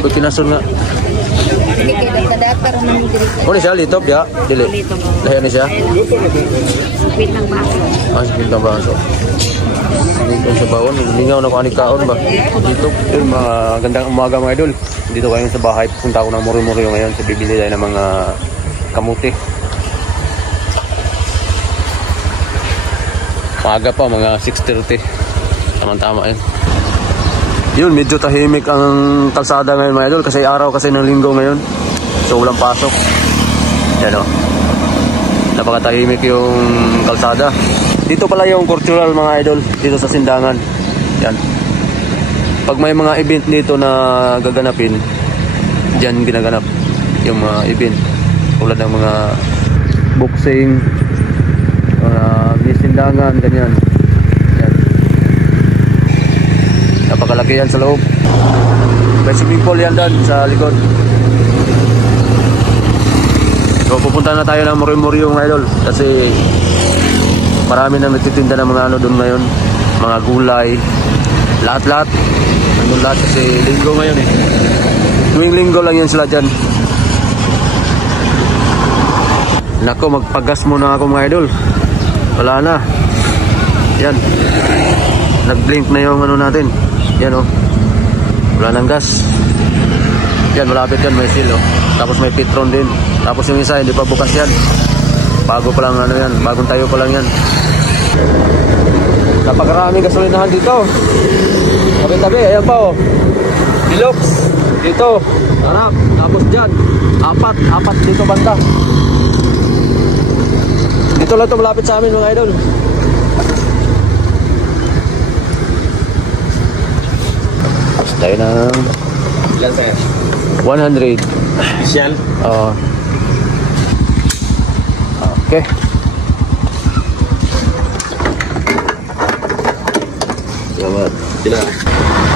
Dapat kinason nga. Oh, ni siya litop ya? Dili. Dahil ni siya? Sipit ng baso. Ah, sipit ng baso. Dito sa bawon, lingaw na ko aning kaon ba? Dito, yun, mga gandang umaga mga idol. Dito kayo sa bahay, punta ako ng Mori-Mori ngayon. So, bibili tayo ng mga kamuti. Maaga pa, mga 6:30. Tama-tama yun. Yun, medyo tahimik ang kalsada ngayon mga idol. Kasi araw kasi ng linggo ngayon. So, walang pasok. Yan o. Napakatahimik yung kalsada. Dito pala yung cultural mga idol. Dito sa Sindangan. Yan. Pag may mga event dito na gaganapin, dyan ginaganap yung mga event. Tulad ng mga boxing, Miss Sindangan, ganyan. Yan. Napakalaki yan sa loob. May swimming pool yan doon sa likod. So pupunta na tayo ng Mori-Mori yung idol. Kasi marami na nagtitinda ng mga ano doon ngayon. Mga gulay. Lahat-lahat. Nandun lahat kasi linggo ngayon eh. Tuwing linggo lang yan sila dyan. Nako, magpagas muna ako mga idol. Wala na. Yan. Nag-blink na yung ano natin. Yan o. Wala nang gas. Yan, malapit yan. May seal o. Tapos may Petron din. Tapos yung isa, hindi pa bukas yan. Bago pa lang ano yan. Bagong tayo pa lang yan. Napakaraming gasolinahan dito. Tabi-tabi, ayan pa o. Deluxe. Dito. Harap. Tapos dyan. Apat dito banda. Dito lang ito malapit sa amin mga idol. Tayo na. Ilan sa'yo? 100. Special? Oo. Okay. Salamat. Sila.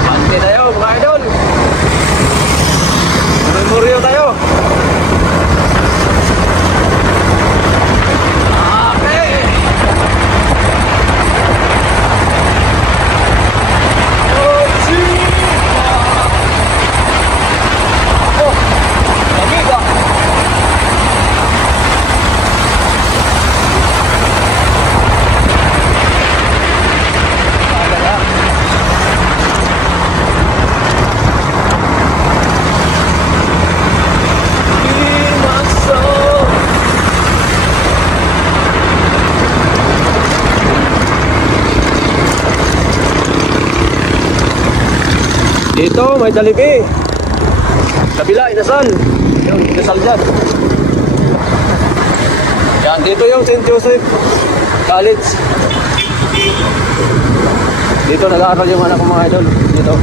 Pante tayo mga idol. Mori-Mori tayo. Dito, may Jollibee. Kabila, Inasal. Yung Inasal dyan. Yan, dito yung St. Joseph College. Dito nag-aaral yung anak ko mga idol. Dito.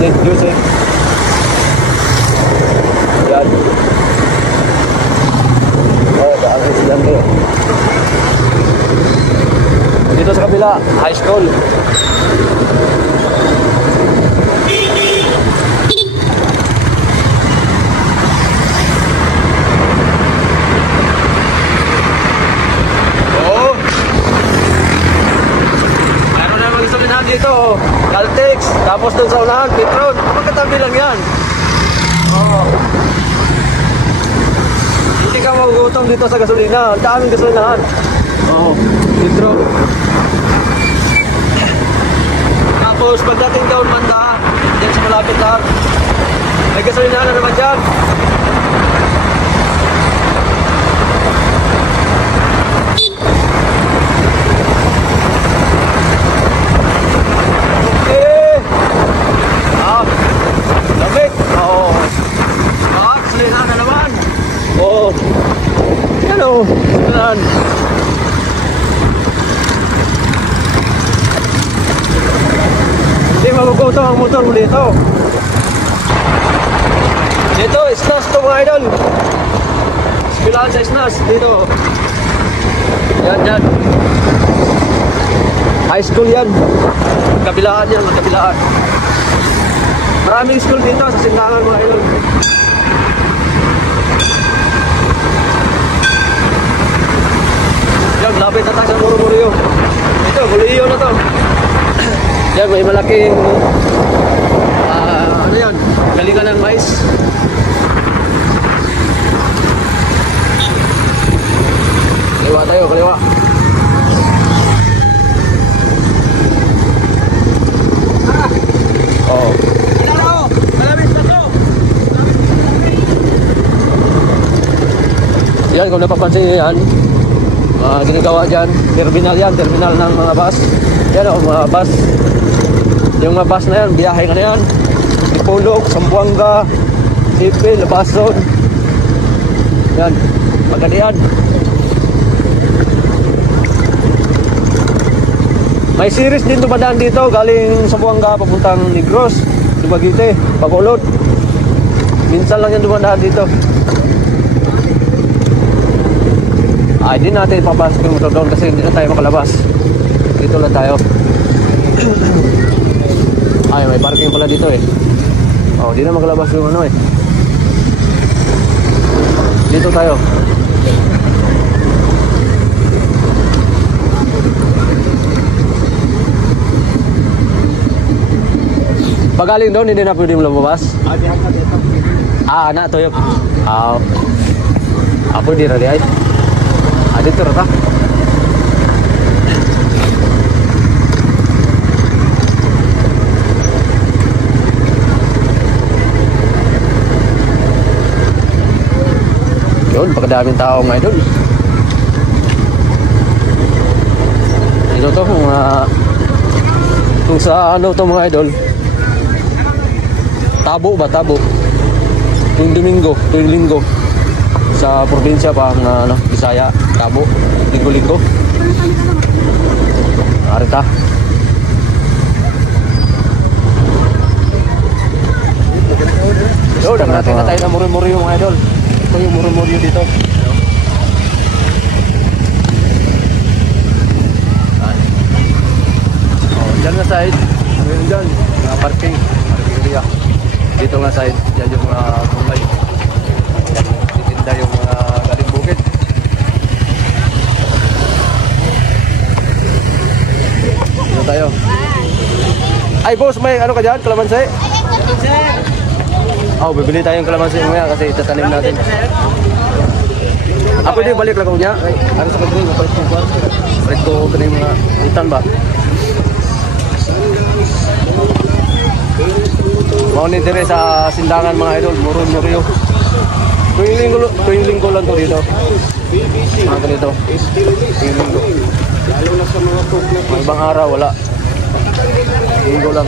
St. Joseph. Yan. Oh, daan silang kayo. Dito sa kabila, high school. Dito, Caltex, tapos doon sa unahan, Petron. Magkatabi lang yan. Oo. Hindi ka magugutom dito sa gasolina. Ang daming gasolinahan. Oo, Petron. Tapos pagdating down Manda, yan sa malapit lahat. May gasolinahan na naman dyan. Yan. Hindi magugutom ang motor mo dito. Dito, SNAS to mga idol. Espilahan sa SNAS. Dito. Yan. High school yan. Kabilaan yan, kabilaan. Maraming school dito sa Sindangan mga idol. Yan, lapit na tayo sa Mori-Mori. Ito, Buliyo na to. Yan, may malaking Yan, kung napapansin nyo yan, ginagawa dyan, terminal yan, terminal ng mga bus. Yan o, mga bus. Yung mga bus na yan, biyahe ka na yan. Ipulog, Sambuanga, Sipil, Labason. Yan, Pagadian. May series din dumadaan dito, galing Sambuanga, papuntang Negros, Dumaguete, Bacolod. Minsan lang yan dumadaan dito. Hindi natin papasok yung motor doon kasi hindi na tayo makalabas. Dito lang tayo. May parking pala dito eh. Hindi na makalabas yung ano eh. Dito tayo. Pagaling doon, hindi na pwede mo lumabas? Tuyok. Pwede na di ay. Dito rata. Yun, pagkadaming tao mga idol. Ito to, kung sa ano to mga idol. Tabo ba? Tabo. Tuwing linggo. Sa probinsya pa ng Bisaya, Tabo, linggo-linggo. Arita. So, nakita na tayo ng muro-muro mga idol. Ito yung muro-muro dito. Diyan nga side. Ngayon dyan, parking area. Dito nga side, yan yung mga kulay. Yung galing bukid. Dito tayo. Ay boss, may ano ka dyan? Kalamansi? Bibili tayong kalamansi mamaya kasi itatanim natin. Pwede balik lang ko niya. Ano sa pagdring? Balik ko kanina mga utan ba? Maunin dire sa sindangan mga idol. Muro-muro. Tuwing linggo lang to dito. Mga ganito. Tuwing linggo. May ibang araw, wala. Linggo lang.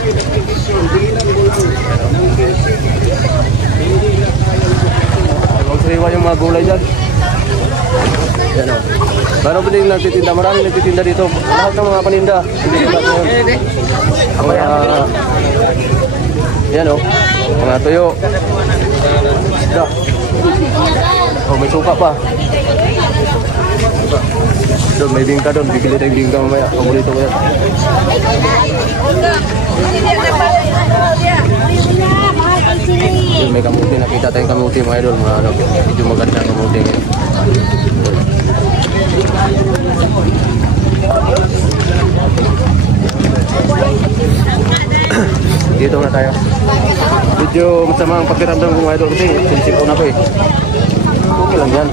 Magsariwa yung mga gulay dyan. Yan o. Meron pa din nagtitinda. Maraming nagtitinda dito. Lahat ng mga paninda. Yan o. Mga tuyo. Isda. May suka pa. Doon, may bingka doon. Bibili tayong bingka mamaya. Paborito ko yan. Doon, may kamuti. Nakita tayong kamuti mga idol. Medyo maganda kamuti ngayon. Dito na tayo. Medyo masama ang pakiramdam ko mga idol kasi sinisipon ako eh. Okay lang yan.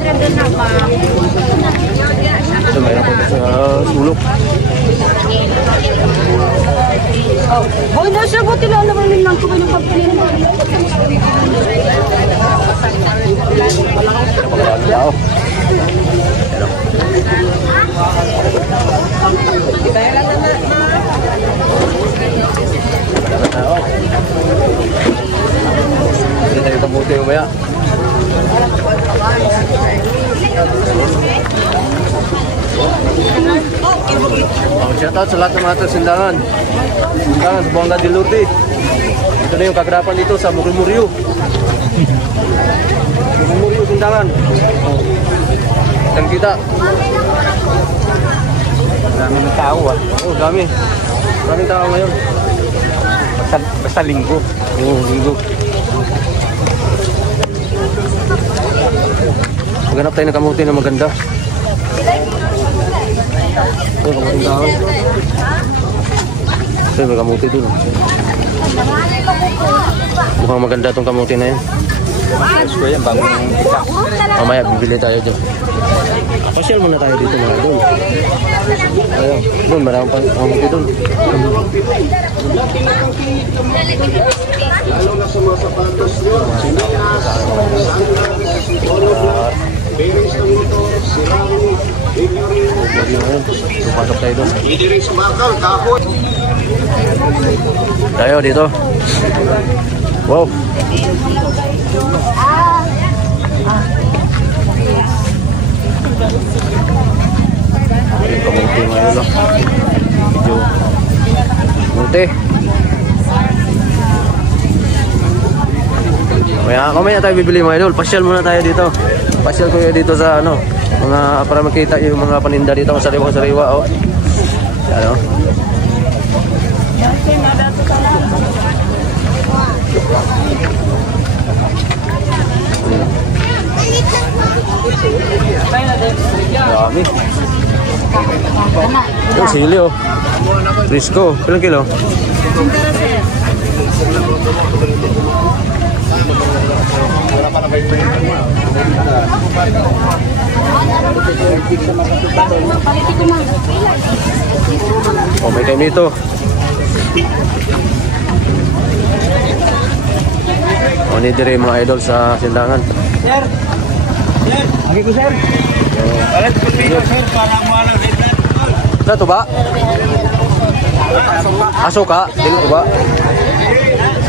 So mayroon ko sa sulok. Boy, nasa buti lang naman lang ko ng pagpilin mo. Tao. Hindi tayo kabuti umaya. Shoutout sa lahat ng mga sindangan. Sindangan sa Buanga del Norte. Ito na yung kagarapan dito sa Murmuryo. Murmuryo sindangan. Kitang kita. Dami ng tao dami. Maraming tao ngayon. Basta linggo. Linggo. Maghanap tayo ng kamuti na maganda. Kamuting tao. May kamuti dun. Mukhang maganda itong kamuti na yan. Mamaya bibili tayo dyan. Pasyal muna tayo dito mga doon. Ayun, doon maraming kamuti doon. Lalo na sa mga sapatos nyo. Bearings ng motor. video ngayon. So, pasok tayo doon. Tayo dito. Wow. Yung kamunti mga idol. Medyo munti. Mamaya tayo bibili mga idol. Pasyal muna tayo dito. Pasyal ko dito sa ano, mga para makita yung mga paninda dito sa sariwa-sariwa oh. Ano? Dami. Yung sili oh. Risco. Ilang kilo? Oh, may kayo nito. Oh, ni dire mga idol sa sindangan. Sir. Sir. Lagi ko sir. Alat ko dito sir para mo alam din. Ito ba? Asuka? Dili to ba?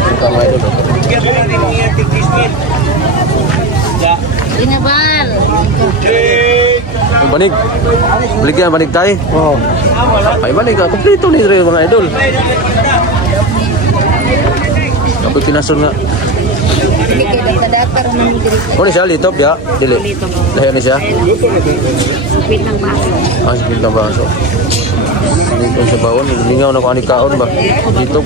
Ito mga idol. Inabal. Yung banig. Baligyan, banig tayo. Oo. Ay, banig ka. Kompleto ni dire mga idol. Kapag pinasun nga. Hindi kayo nagpadakar naman dito. Kung siya, litop ya? Dili. Dahil ni siya? Sapit ng baso. Ah, sapit ng baso. Dito sa bawon. Lingaw na ko anikaon ba? Litop.